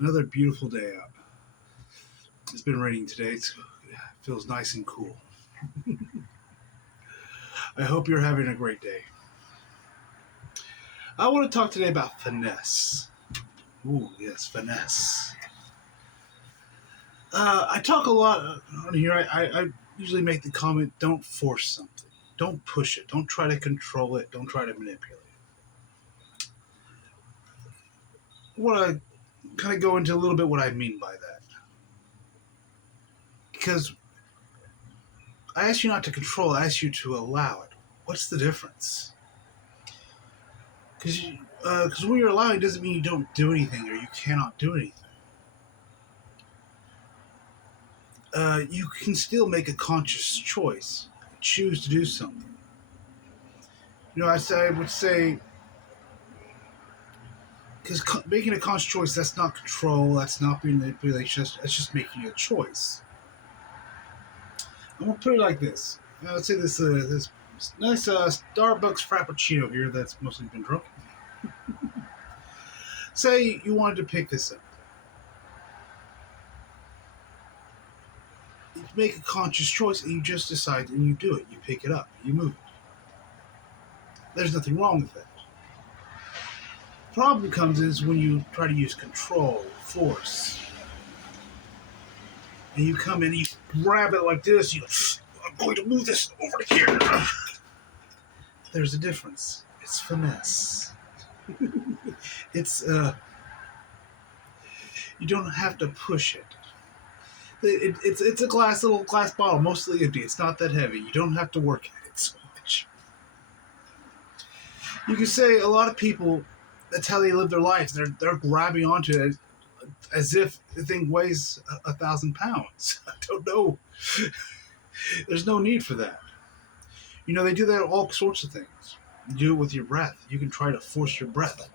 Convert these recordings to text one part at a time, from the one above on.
Another beautiful day out. It's been raining today. It feels nice and cool. I hope you're having a great day. I want to talk today about finesse. Ooh, yes, finesse. I talk a lot on here. I usually make the comment, don't force something. Don't push it. Don't try to control it. Don't try to manipulate it. I want to kind of go into a little bit what I mean by that. Because I ask you not to control, I ask you to allow it. What's the difference? Because when you're allowing, it doesn't mean you don't do anything or you cannot do anything. You can still make a conscious choice, choose to do something. I would say, because making a conscious choice, that's not control, that's not being manipulation, that's just making a choice. I'm going to put it like this. Let's say this nice Starbucks Frappuccino here that's mostly been drunk. Say you wanted to pick this up. You make a conscious choice and you just decide and you do it. You pick it up, you move it. There's nothing wrong with that. The problem comes is when you try to use control, force, and you come in and you grab it like this, I'm going to move this over to here. There's a difference. It's finesse. It's, you don't have to push it. It's a little glass bottle, mostly empty. It's not that heavy. You don't have to work at it so much. You can say a lot of people, that's how they live their lives. They're grabbing onto it as if the thing weighs 1,000 pounds. I don't know. There's no need for that. They do that with all sorts of things. You do it with your breath. You can try to force your breath.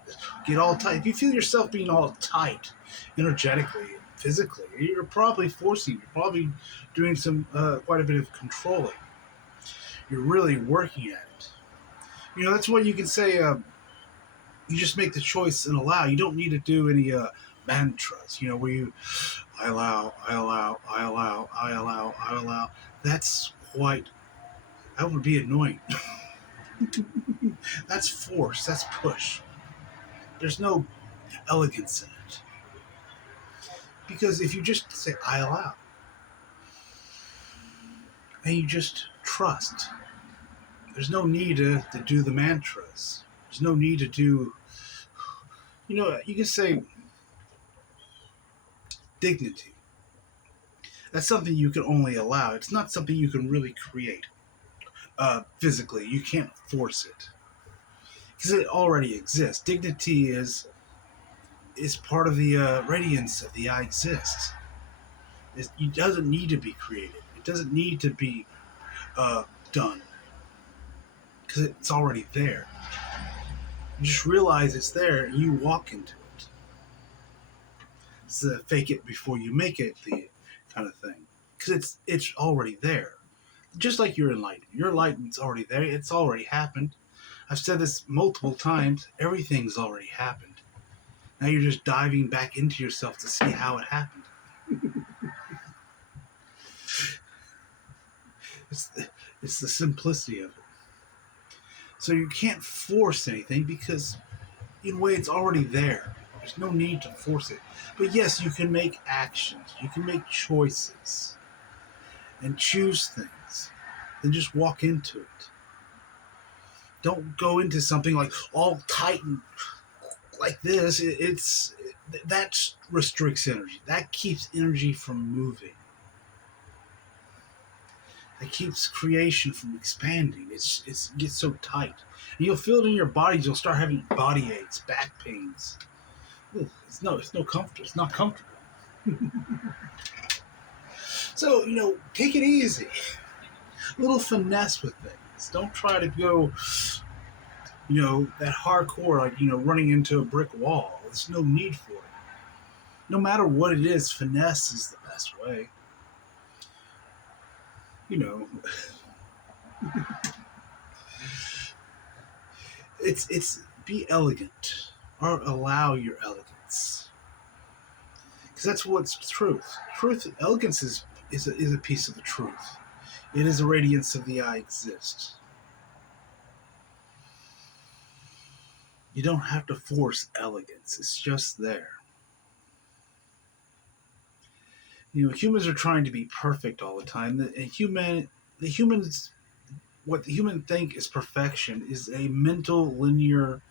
Get all tight. If you feel yourself being all tight, energetically, physically, you're probably forcing. You're probably doing some quite a bit of controlling. You're really working at it. That's why you can say you just make the choice and allow. You don't need to do any mantras. Where you I allow, I allow, I allow, I allow, I allow. That would be annoying. That's force. That's push. There's no elegance in it. Because if you just say, I allow, and you just trust, there's no need to do the mantras. There's no need to do, you can say dignity. That's something you can only allow. It's not something you can really create physically. You can't force it. Because it already exists. Dignity is part of the radiance of the I exist. It doesn't need to be created. It doesn't need to be done. Because it's already there. You just realize it's there and you walk into it. It's a fake it before you make it the kind of thing. Because it's already there. Just like your enlightenment. Your enlightenment's already there. It's already happened. I've said this multiple times. Everything's already happened. Now you're just diving back into yourself to see how it happened. It's the simplicity of it. So you can't force anything because, in a way, it's already there. There's no need to force it. But yes, you can make actions. You can make choices. And choose things. And just walk into it. Don't go into something like all tight and like this. That restricts energy. That keeps energy from moving. That keeps creation from expanding. It gets so tight. And you'll feel it in your bodies. You'll start having body aches, back pains. It's no comfort. It's not comfortable. So, take it easy. A little finesse with things. Don't try to go, that hardcore, like, running into a brick wall. There's no need for it. No matter what it is, finesse is the best way. It's be elegant or allow your elegance. Because that's what's truth. Truth, elegance is a piece of the truth. It is a radiance of the I exist. You don't have to force elegance. It's just there. Humans are trying to be perfect all the time. The humans, what the human think is perfection is a mental linear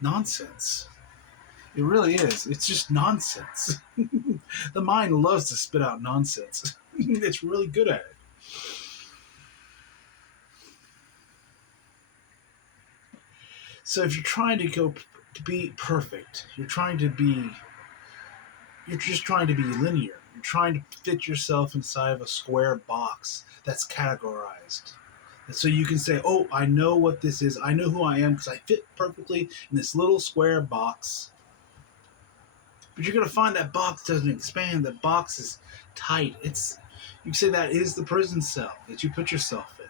nonsense. It really is. It's just nonsense. The mind loves to spit out nonsense. It's really good at it. So if you're trying to be perfect, you're just trying to be linear. You're trying to fit yourself inside of a square box that's categorized. And so you can say, oh, I know what this is. I know who I am because I fit perfectly in this little square box. But you're going to find that box doesn't expand. That box is tight. You can say that is the prison cell that you put yourself in.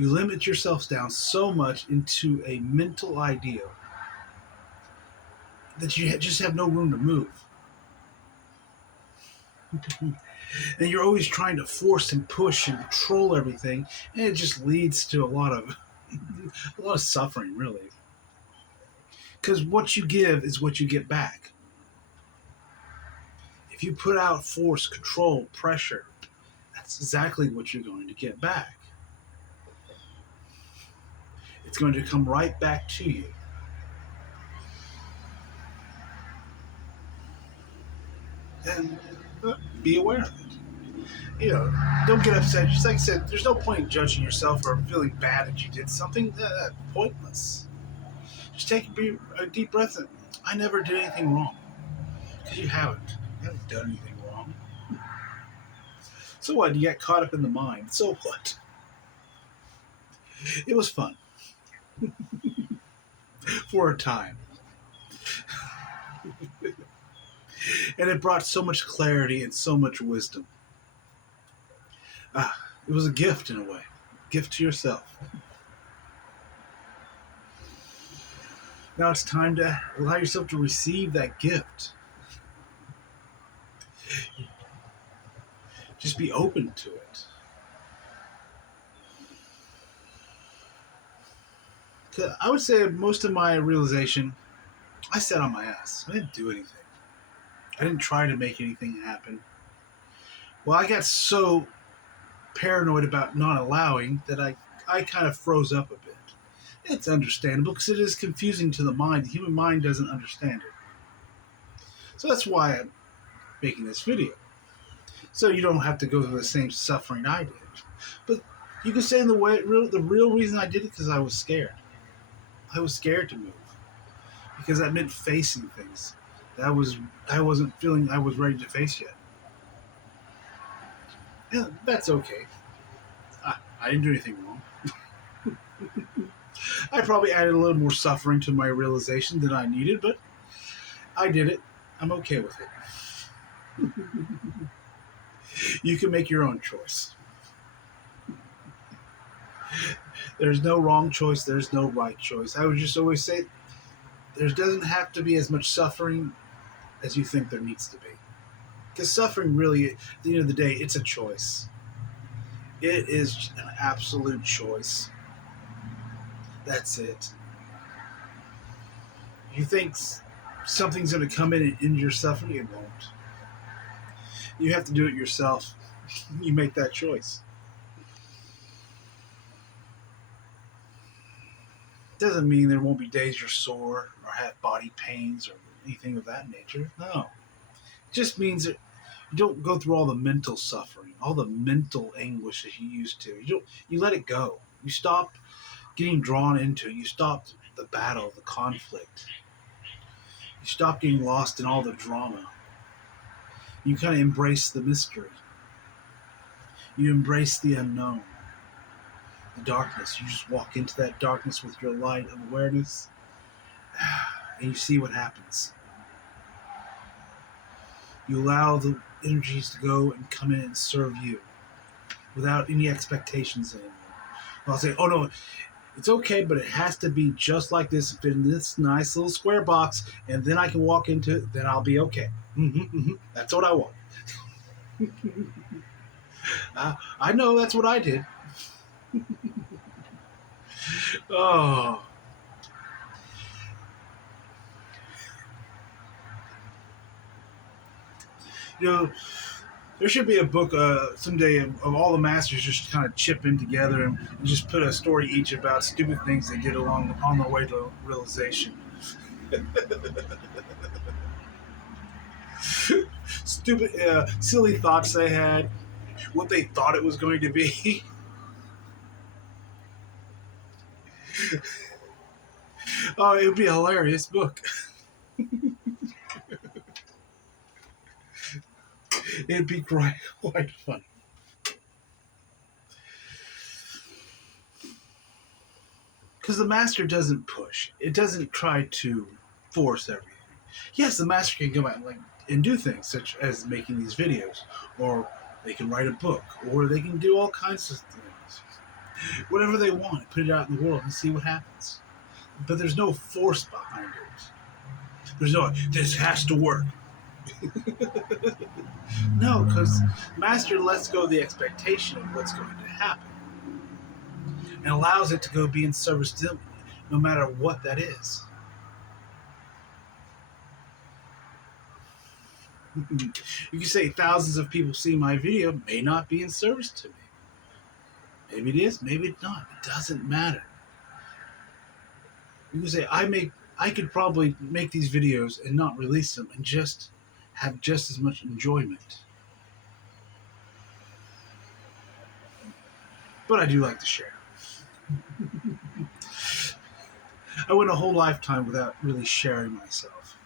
You limit yourself down so much into a mental ideal that you just have no room to move. And you're always trying to force and push and control everything, and it just leads to a lot of suffering, really. Because what you give is what you get back. If you put out force, control, pressure, that's exactly what you're going to get back. It's going to come right back to you. And be aware of it. Don't get upset. Just like I said, there's no point in judging yourself or feeling bad that you did something. Pointless. Just take a deep breath in. I never did anything wrong. Because you haven't. You haven't done anything wrong. So what? You got caught up in the mind. So what? It was fun. For a time. And it brought so much clarity and so much wisdom. It was a gift in a way. Gift to yourself. Now it's time to allow yourself to receive that gift. Just be open to it. I would say most of my realization, I sat on my ass. I didn't do anything. I didn't try to make anything happen. Well, I got so paranoid about not allowing that I kind of froze up a bit. It's understandable because it is confusing to the mind. The human mind doesn't understand it. So that's why I'm making this video. So you don't have to go through the same suffering I did. But you could say the real reason I did it because I was scared. I was scared to move. Because that meant facing things that I wasn't feeling I was ready to face yet. Yeah, that's okay. I didn't do anything wrong. I probably added a little more suffering to my realization than I needed, but I did it. I'm okay with it. You can make your own choice. There's no wrong choice. There's no right choice. I would just always say there doesn't have to be as much suffering as you think there needs to be. Because suffering really, at the end of the day, it's a choice. It is an absolute choice. That's it. If you think something's going to come in and end your suffering, it won't. You have to do it yourself. You make that choice. Doesn't mean there won't be days you're sore or have body pains or anything of that nature. No. It just means that you don't go through all the mental suffering, all the mental anguish that you used to. You let it go. You stop getting drawn into it. You stop the battle, the conflict. You stop getting lost in all the drama. You kind of embrace the mystery. You embrace the unknown, the darkness. You just walk into that darkness with your light of awareness, and you see what happens. You allow the energies to go and come in and serve you without any expectations anymore. I'll say, oh no, It's okay, but it has to be just like this, fit in this nice little square box, and then I can walk into it, then I'll be okay. That's what I want. I know that's what I did. Oh, you know, there should be a book someday of all the masters just kind of chip in together and just put a story each about stupid things they did along on their way to realization. Stupid, silly thoughts they had, what they thought it was going to be. Oh, it would be a hilarious book. It'd be quite funny. Because the master doesn't push. It doesn't try to force everything. Yes, the master can come out and do things such as making these videos, or they can write a book, or they can do all kinds of things. Whatever they want, put it out in the world and see what happens. But there's no force behind it. There's no, this has to work. No, because master lets go of the expectation of what's going to happen and allows it to go be in service to them, no matter what that is. You can say thousands of people see my video may not be in service to me. Maybe it is, maybe it's not. It doesn't matter. You can say I could probably make these videos and not release them and just have just as much enjoyment. But I do like to share. I went a whole lifetime without really sharing myself.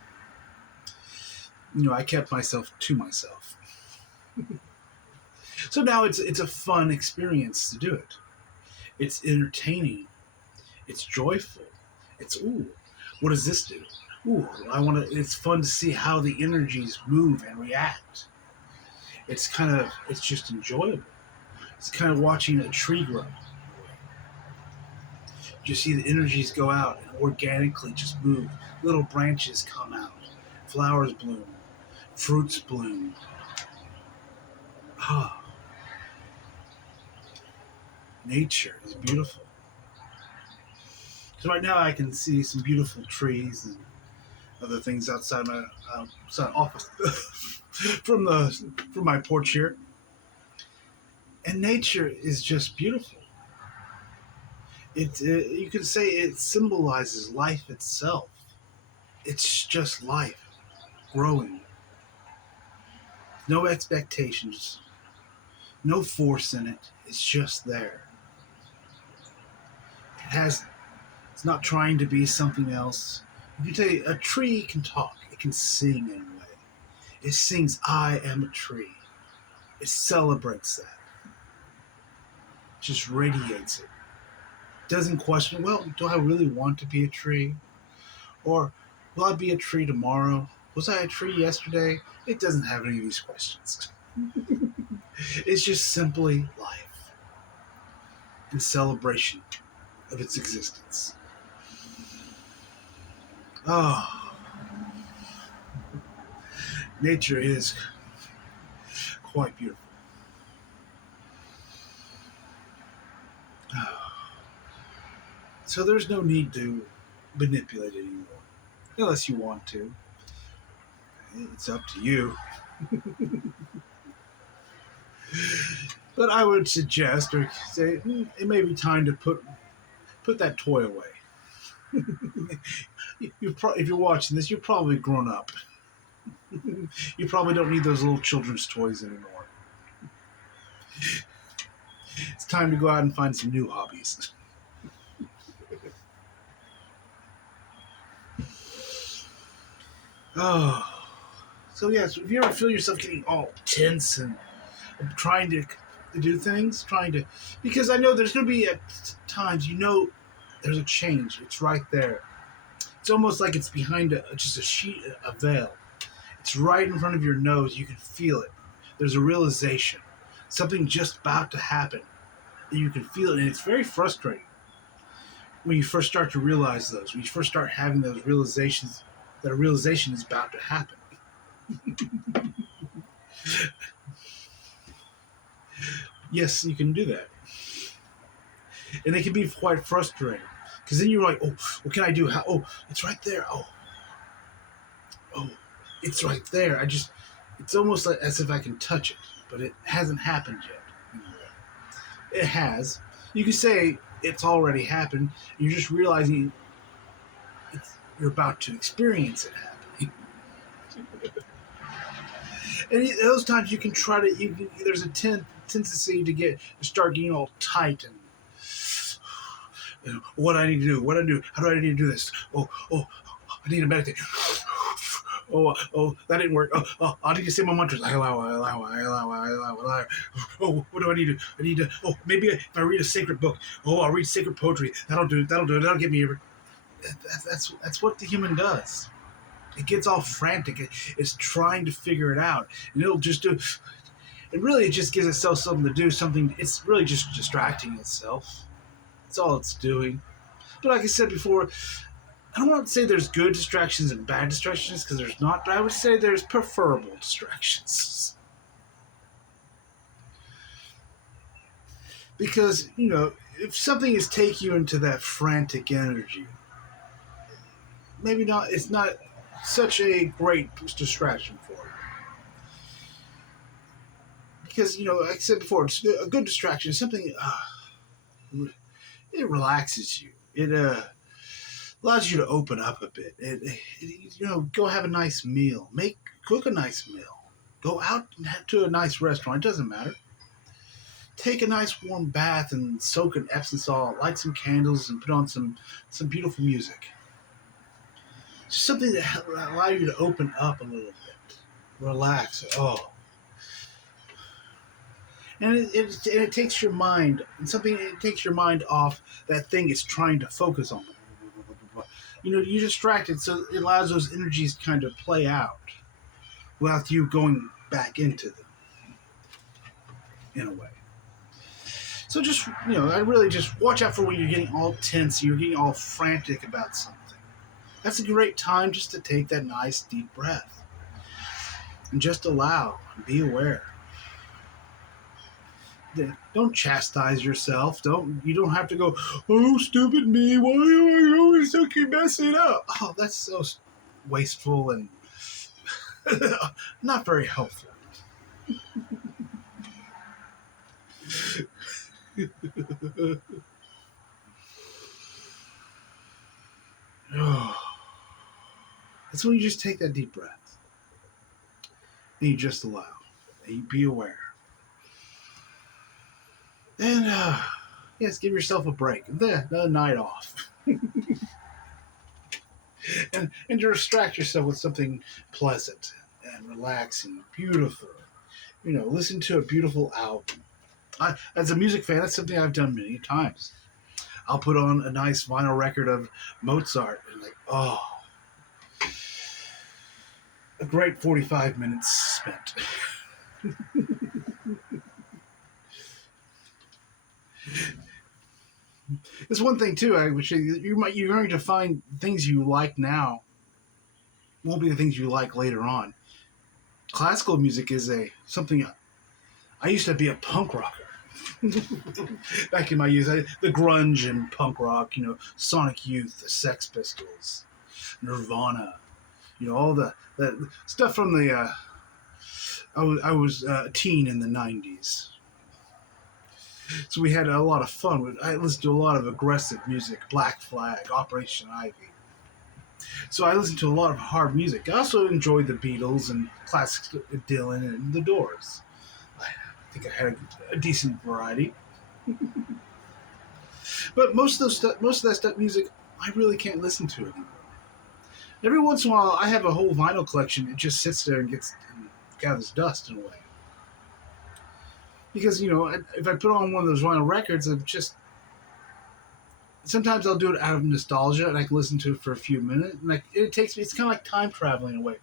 I kept myself to myself. So now it's a fun experience to do it. It's entertaining. It's joyful. It's what does this do? I want to. It's fun to see how the energies move and react. It's just enjoyable. It's kind of watching a tree grow. You see the energies go out and organically just move. Little branches come out, flowers bloom, fruits bloom. Ah, nature is beautiful. So right now I can see some beautiful trees and other things outside my office from my porch here, and nature is just beautiful. You could say it symbolizes life itself. It's just life growing. No expectations, no force in it. It's just there. It's not trying to be something else. You can say a tree can talk. It can sing in a way. It sings, "I am a tree." It celebrates that. It just radiates it. Doesn't question, well, do I really want to be a tree? Or will I be a tree tomorrow? Was I a tree yesterday? It doesn't have any of these questions. It's just simply life and celebration of its existence. Oh, nature is quite beautiful. So there's no need to manipulate it anymore, unless you want to. It's up to you. But I would suggest or say it may be time to put that toy away. If you're watching this, you're probably grown up. You probably don't need those little children's toys anymore. It's time to go out and find some new hobbies. Oh. So yes, if you ever feel yourself getting all tense and trying to do things, because I know there's going to be at times, there's a change. It's right there. It's almost like it's behind just a sheet, a veil. It's right in front of your nose. You can feel it. There's a realization. Something just about to happen. You can feel it, and it's very frustrating. when you first start to realize those, when you first start having those realizations, that a realization is about to happen. Yes, you can do that. And it can be quite frustrating. Because then you're like, oh, what can I do? How, oh, it's right there. Oh, it's right there. It's almost like as if I can touch it, but it hasn't happened yet. It has. You can say it's already happened. You're just realizing you're about to experience it happening. And those times you can try to. There's a tendency to start getting all tight and. What do I need to do? What do I do? How do I need to do this? I need to meditate. That didn't work. I need to say my mantras. I allow. Oh, what do I need to do? I need to. Oh, maybe if I read a sacred book. Oh, I'll read sacred poetry. That'll do it. That'll get me. That's what the human does. It gets all frantic. It's trying to figure it out, and it'll just do. And really, it just gives itself something to do. Something. It's really just distracting itself. That's all it's doing. But like I said before, I don't want to say there's good distractions and bad distractions because there's not, but I would say there's preferable distractions. Because, if something is taking you into that frantic energy, maybe not, it's not such a great distraction for you. Because, like I said before, a good distraction is something, it relaxes you. It allows you to open up a bit. Go have a nice meal. Cook a nice meal. Go out to a nice restaurant. It doesn't matter. Take a nice warm bath and soak in Epsom salt. Light some candles and put on some beautiful music. Just something that allow you to open up a little bit, relax. Oh, and it takes your mind and something. It takes your mind off that thing it's trying to focus on. You're distracted, so it allows those energies to kind of play out without you going back into them in a way. So just, I really just watch out for when you're getting all tense, you're getting all frantic about something. That's a great time just to take that nice deep breath and just allow and be aware. Don't chastise yourself. You don't have to go, oh, stupid me, why do I always keep messing up? Oh, that's so wasteful and not very helpful. That's when you just take that deep breath and you just allow and you be aware. And yes, give yourself a break. The night off. and to distract yourself with something pleasant and relaxing, beautiful. Listen to a beautiful album. As a music fan, that's something I've done many times. I'll put on a nice vinyl record of Mozart and a great 45 minutes spent. It's one thing too. I would say you're going to find things you like now won't be the things you like later on. Classical music is something. I used to be a punk rocker back in my youth. The grunge and punk rock, Sonic Youth, the Sex Pistols, Nirvana, all the stuff from the. I was a teen in the '90s. So we had a lot of fun. I listened to a lot of aggressive music, Black Flag, Operation Ivy. So I listened to a lot of hard music. I also enjoyed the Beatles and classic Dylan and the Doors. I think I had a decent variety. But most of that stuff music, I really can't listen to anymore. Every once in a while, I have a whole vinyl collection. It just sits there and gathers dust in a way. Because, if I put on one of those vinyl records, sometimes I'll do it out of nostalgia and I can listen to it for a few minutes. And it's kind of like time traveling in a way.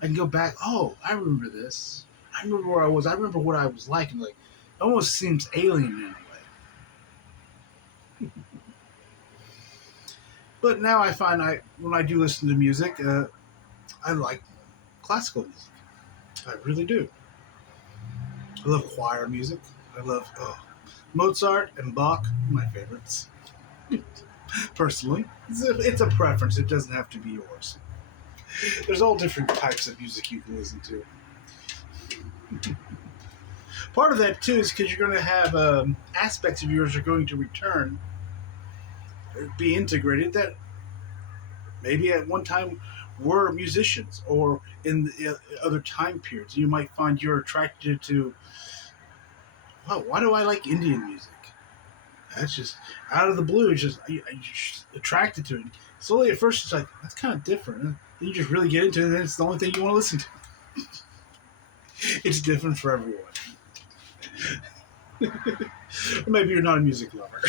I can go back, oh, I remember this. I remember where I was. I remember what I was like. And it almost seems alien in a way. But now I find when I do listen to music, I like classical music. I really do. I love choir music. I love Mozart and Bach, my favorites. Personally, it's a preference. It doesn't have to be yours. There's all different types of music you can listen to. Part of that too is because you're going to have aspects of yours are going to return, or be integrated that maybe at one time were musicians, or in the other time periods. You might find you're attracted to, wow, why do I like Indian music? That's just out of the blue. It's just you're just attracted to it. Slowly at first, it's like that's kind of different. Then you just really get into it, and then it's the only thing you want to listen to. It's different for everyone. Or maybe you're not a music lover.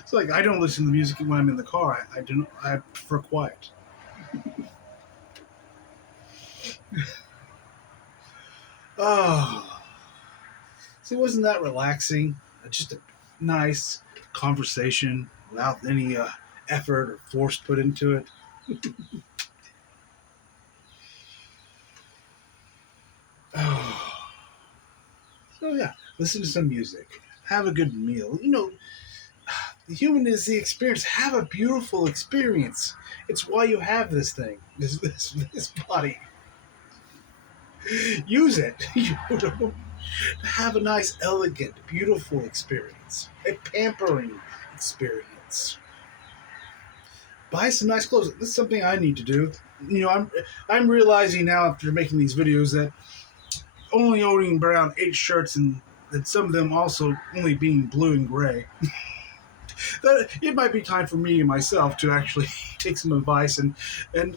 It's like I don't listen to music when I'm in the car. I don't. I prefer quiet. Oh, see, wasn't that relaxing? Just a nice conversation without any effort or force put into it. Oh. So yeah, listen to some music. Have a good meal. The human is the experience. Have a beautiful experience. It's why you have this thing, this body. Use it. Have a nice, elegant, beautiful experience. A pampering experience. Buy some nice clothes. This is something I need to do. I'm realizing now after making these videos that only owning around 8 shirts and some of them also only being blue and gray, that it might be time for me and myself to actually take some advice and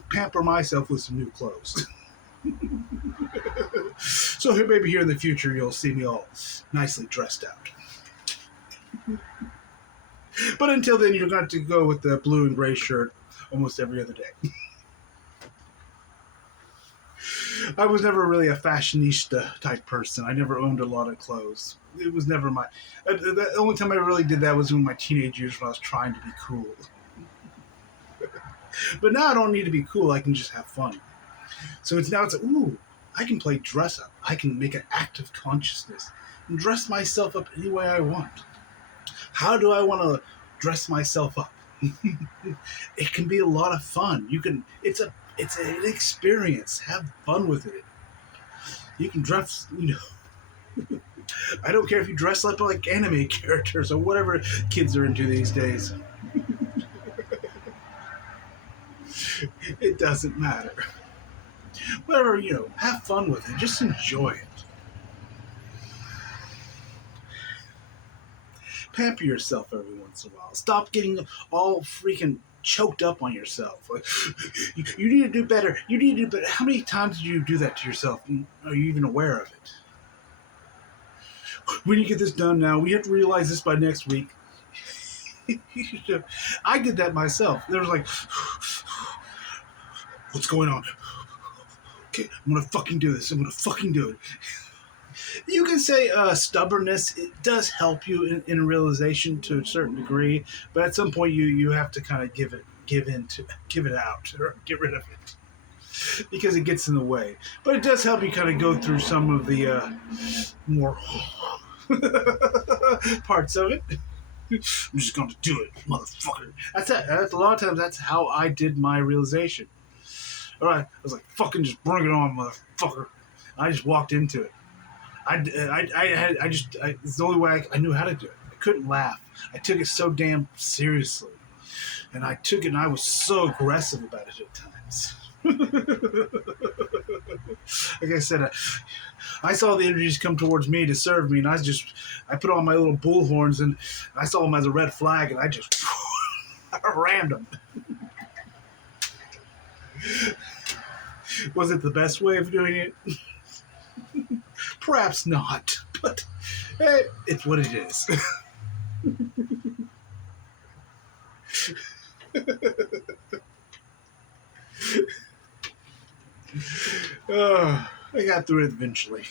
pamper myself with some new clothes. So maybe here in the future you'll see me all nicely dressed out. But until then, you're going to go with the blue and gray shirt almost every other day. I was never really a fashionista type person. I never owned a lot of clothes. It was never my. The only time I really did that was in my teenage years when I was trying to be cool. But now I don't need to be cool. I can just have fun. So it's like, ooh, I can play dress up. I can make an active consciousness and dress myself up any way I want. How do I want to dress myself up? It can be a lot of fun. It's an experience. Have fun with it. You can dress, I don't care if you dress up like anime characters or whatever kids are into these days. It doesn't matter. Whatever, have fun with it. Just enjoy it. Pamper yourself every once in a while. Stop getting all freaking choked up on yourself. Like, you need to do better. You need to do better. How many times do you do that to yourself? Are you even aware of it? We need to get this done now. We have to realize this by next week. I did that myself. There was like, what's going on? Okay, I'm gonna fucking do this. I'm gonna fucking do it. You can say stubbornness. It does help you in realization to a certain degree, but at some point you have to kind of give it out, or get rid of it because it gets in the way. But it does help you kind of go through some of the more parts of it. I'm just gonna do it, motherfucker. That's it. That's a lot of times. That's how I did my realization. All right, I was like, fucking just bring it on, motherfucker. I just walked into it. It's the only way I knew how to do it. I couldn't laugh. I took it so damn seriously. And I took it and I was so aggressive about it at times. Like I said, I saw the energies come towards me to serve me, and I put on my little bull horns, and I saw them as a red flag, and I just rammed them. Was it the best way of doing it? Perhaps not, but hey, it's what it is. I got through it eventually.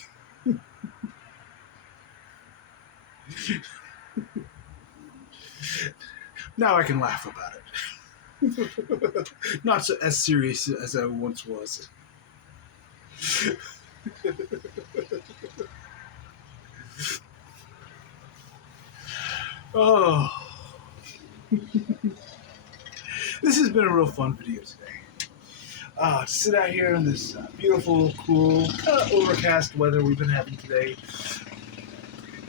Now I can laugh about it. Not so, as serious as I once was. Oh, this has been a real fun video today. To sit out here in this beautiful, cool, overcast weather we've been having today,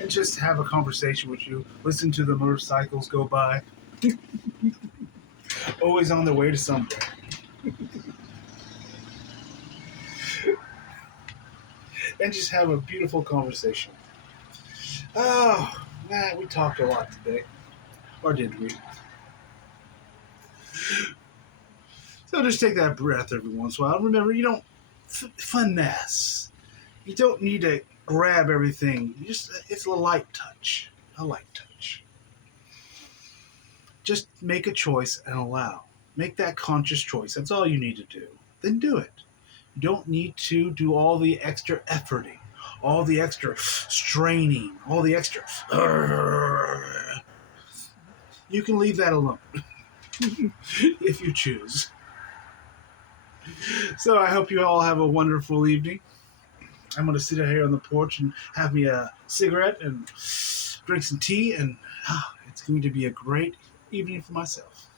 and just have a conversation with you, listen to the motorcycles go by, always on their way to somewhere, and just have a beautiful conversation. Oh, man, we talked a lot today. Or did we? So just take that breath every once in a while. Remember, you don't finesse. You don't need to grab everything. It's a light touch. A light touch. Just make a choice and allow. Make that conscious choice. That's all you need to do. Then do it. You don't need to do all the extra efforting, all the extra straining, all the extra. You can leave that alone if you choose. So I hope you all have a wonderful evening. I'm going to sit out here on the porch and have me a cigarette and drink some tea, and it's going to be a great evening for myself.